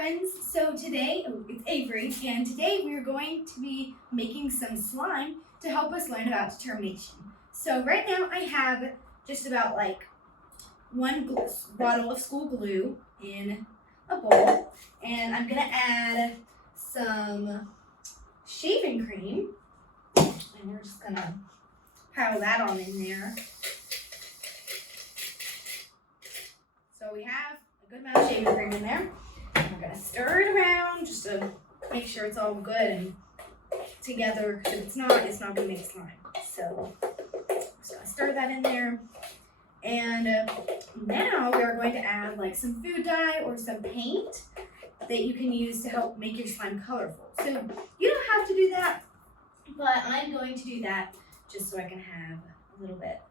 friends. So today, it's Avery, and today we are going to be making some slime to help us learn about determination. So right now I have just about like one bottle of school glue in a bowl, and I'm gonna add some shaving cream, and we're just gonna pile that on in there. So we have a good amount of shaving cream in there. We're gonna stir it around just to make sure it's all good and together, because if it's not gonna make slime. So just gonna stir that in there. And now we are going to add like some food dye or some paint that you can use to help make your slime colorful. So you don't have to do that, but I'm going to do that just so I can have a little bit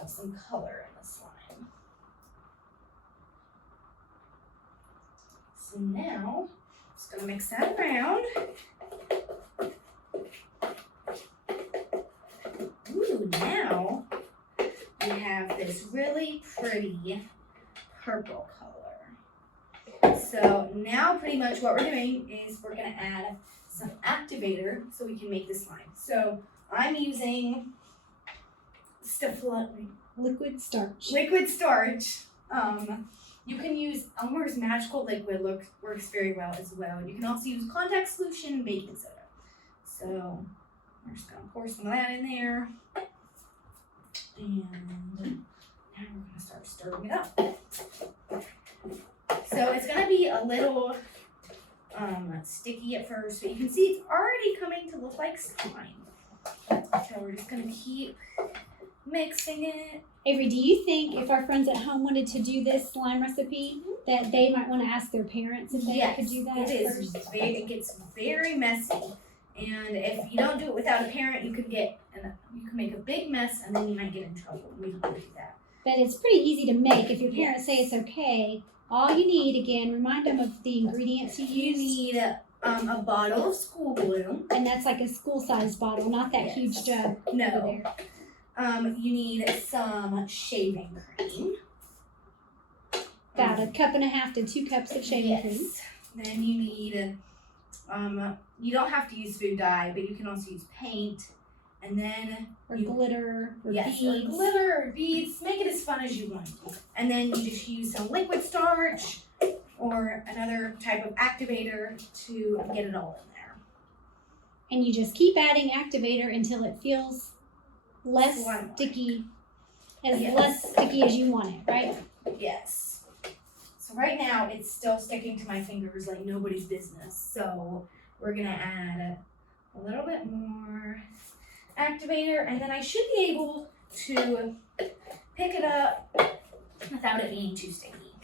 of some color in the slime. So now, I'm just gonna mix that around. Ooh, now we have this really pretty purple color. So now pretty much what we're doing is we're gonna add some activator so we can make the slime. So I'm using liquid starch. Liquid starch. You can use Elmer's Magical Liquid, works very well as well. You can also use contact solution and baking soda. So we're just gonna pour some of that in there. And now we're gonna start stirring it up. So it's gonna be a little sticky at first, but you can see it's already coming to look like slime. So we're just gonna keep mixing it. Avery, do you think if our friends at home wanted to do this slime recipe that they might want to ask their parents if they could do that? It gets very messy, and if you don't do it without a parent, you can make a big mess, and then you might get in trouble. We don't do that. But it's pretty easy to make. If your parents say it's okay, all you need, again, remind them of the ingredients you use. You need a bottle of school glue, and that's like a school-sized bottle, not that huge jug. No. Over there. You need some shaving cream. About a cup and a half to 2 cups of shaving cream. Then you need, you don't have to use food dye, but you can also use paint. And then glitter or beads. Or glitter or beads. Make it as fun as you want. And then you just use some liquid starch or another type of activator to get it all in there. And you just keep adding activator until it feels less sticky as you want it, right? Yes. So right now it's still sticking to my fingers like nobody's business. So we're gonna add a little bit more activator, and then I should be able to pick it up without it being too sticky.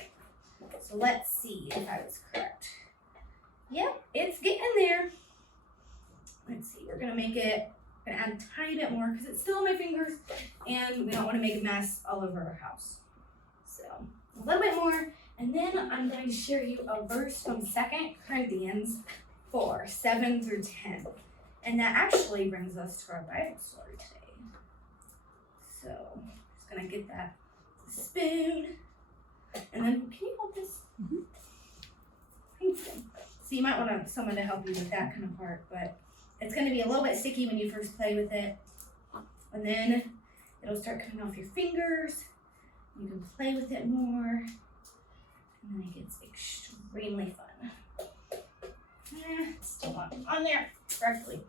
So let's see if I was correct. Yep, it's getting there. Let's see, we're gonna add a tiny bit more because it's still on my fingers, and we don't want to make a mess all over our house. So a little bit more, and then I'm going to share you a verse from 2 Corinthians 4, 7 through 10. And that actually brings us to our Bible story today. So I'm just going to get that spoon, and then can you hold this? Mm-hmm. Thank you. So you might want someone to help you with that kind of part, but it's going to be a little bit sticky when you first play with it, and then it'll start coming off your fingers. You can play with it more, and then it gets extremely fun. It's still not on there correctly.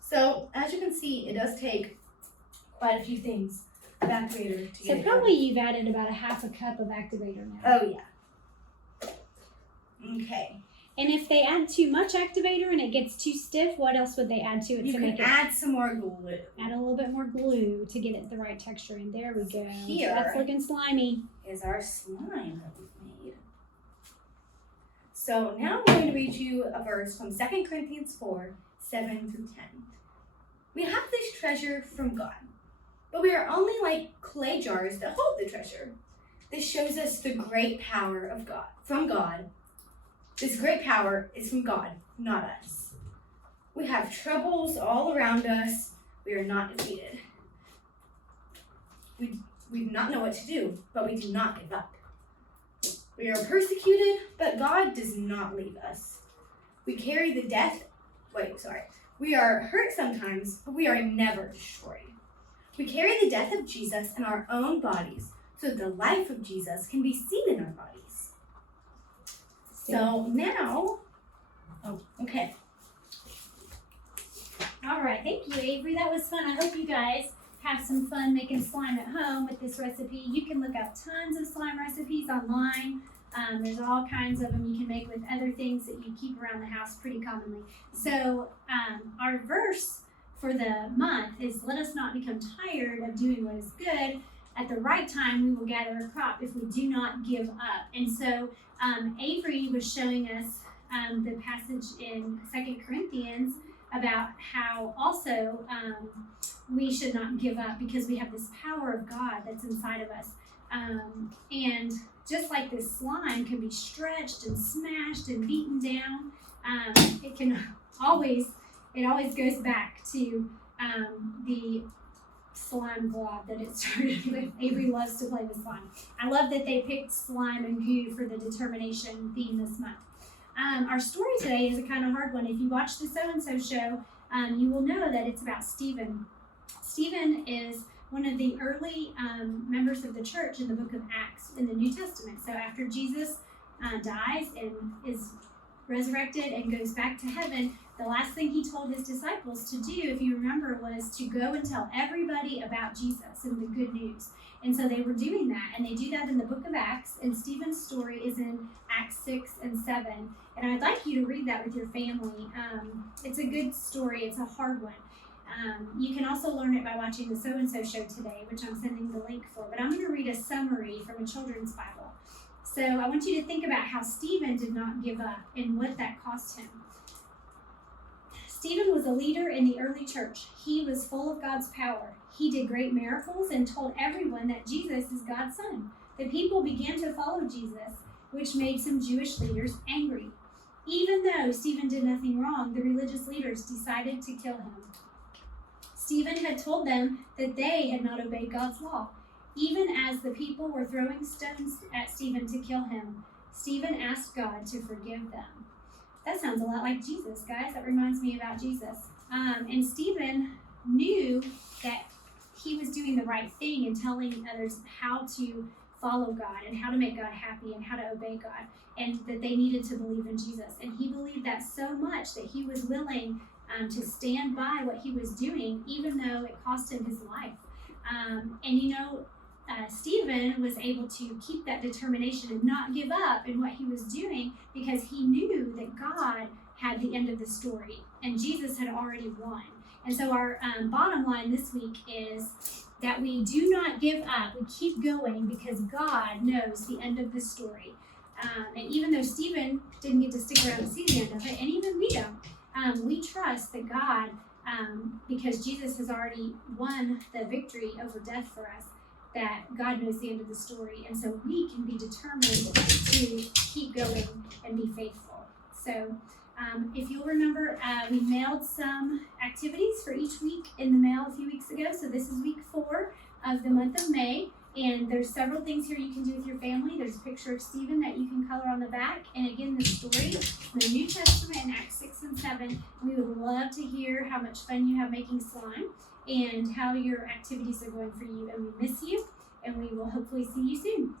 So as you can see, it does take quite a few things of activator to get it. So probably you've added about a half a cup of activator now. Oh yeah. Okay. And if they add too much activator and it gets too stiff, what else would they add to it to make it? You can add some more glue. Add a little bit more glue to get it the right texture. And there we go. Here that's looking slimy. Is our slime that we've made. So now I'm going to read you a verse from 2 Corinthians 4, 7 through 10. We have this treasure from God, but we are only like clay jars that hold the treasure. This shows us the great power of God, from God. This great power is from God, not us. We have troubles all around us. We are not defeated. We do not know what to do, but we do not give up. We are persecuted, but God does not leave us. We carry the We are hurt sometimes, but we are never destroyed. We carry the death of Jesus in our own bodies so that the life of Jesus can be seen in our bodies. So now, okay. All right, thank you, Avery. That was fun. I hope you guys have some fun making slime at home with this recipe. You can look up tons of slime recipes online. There's all kinds of them you can make with other things that you keep around the house pretty commonly. So our verse for the month is, let us not become tired of doing what is good. At the right time, we will gather a crop if we do not give up. And so Avery was showing us the passage in 2 Corinthians about how also we should not give up because we have this power of God that's inside of us. And just like this slime can be stretched and smashed and beaten down, it always goes back to the slime blob that it started with. Avery loves to play with slime. I love that they picked slime and goo for the determination theme this month. Our story today is a kind of hard one. If you watch the So-and-So show, you will know that it's about Stephen. Stephen is one of the early members of the church in the book of Acts in the New Testament. So after Jesus dies and is resurrected and goes back to heaven, the last thing he told his disciples to do, if you remember, was to go and tell everybody about Jesus and the good news. And so they were doing that, and they do that in the book of Acts, and Stephen's story is in Acts 6 and 7. And I'd like you to read that with your family. It's a good story. It's a hard one. You can also learn it by watching the So-and-So show today, which I'm sending the link for. But I'm going to read a summary from a children's Bible. So I want you to think about how Stephen did not give up and what that cost him. Stephen was a leader in the early church. He was full of God's power. He did great miracles and told everyone that Jesus is God's son. The people began to follow Jesus, which made some Jewish leaders angry. Even though Stephen did nothing wrong, the religious leaders decided to kill him. Stephen had told them that they had not obeyed God's law. Even as the people were throwing stones at Stephen to kill him, Stephen asked God to forgive them. That sounds a lot like Jesus, guys. That reminds me about Jesus. And Stephen knew that he was doing the right thing and telling others how to follow God and how to make God happy and how to obey God, and that they needed to believe in Jesus. And he believed that so much that he was willing to stand by what he was doing, even though it cost him his life. Stephen was able to keep that determination and not give up in what he was doing because he knew that God had the end of the story and Jesus had already won. And so our bottom line this week is that we do not give up. We keep going because God knows the end of the story. And even though Stephen didn't get to stick around to see the end of it, and even we don't, we trust that God, because Jesus has already won the victory over death for us, that God knows the end of the story. And so we can be determined to keep going and be faithful. So if you'll remember, we mailed some activities for each week in the mail a few weeks ago. So this is week 4 of the month of May. And there's several things here you can do with your family. There's a picture of Stephen that you can color on the back. And again, the story in the New Testament in Acts 6 and 7. We would love to hear how much fun you have making slime and how your activities are going for you. And we miss you, and we will hopefully see you soon.